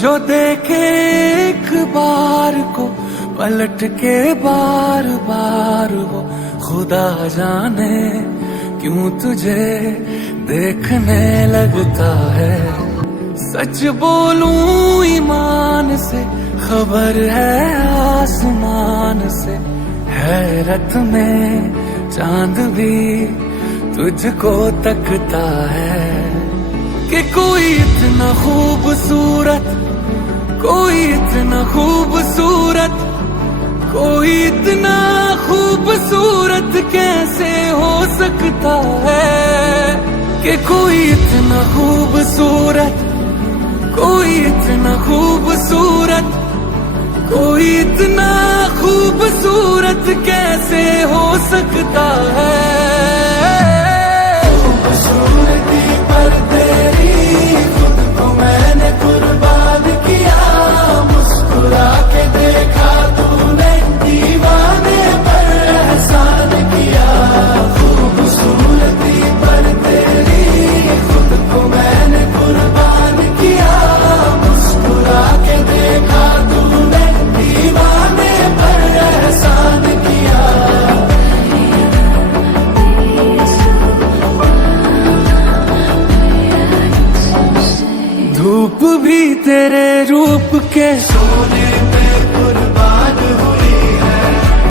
जो देखे एक बार को पलट के बार बार वो खुदा जाने क्यों तुझे देखने लगता है। सच बोलूं ईमान से खबर है आसमान से, हैरत में चांद भी तुझको तकता है कि कोई इतना खूबसूरत, कोई इतना खूबसूरत, कोई इतना खूबसूरत कैसे हो सकता है कि कोई इतना खूबसूरत, कोई इतना खूबसूरत, कोई इतना खूबसूरत कैसे हो सकता है। खूबसूरती पर तेरी खुद को मैंने कुर्बान किया, मुस्कुरा के देखा तूने दीवाने पर एहसान किया। खूबसूरती पर तेरी खुद को मैंने कुर्बान किया, मुस्कुरा के देखा तूने दीवाने पर एहसान किया। धूप भी तेरे रूप के सोने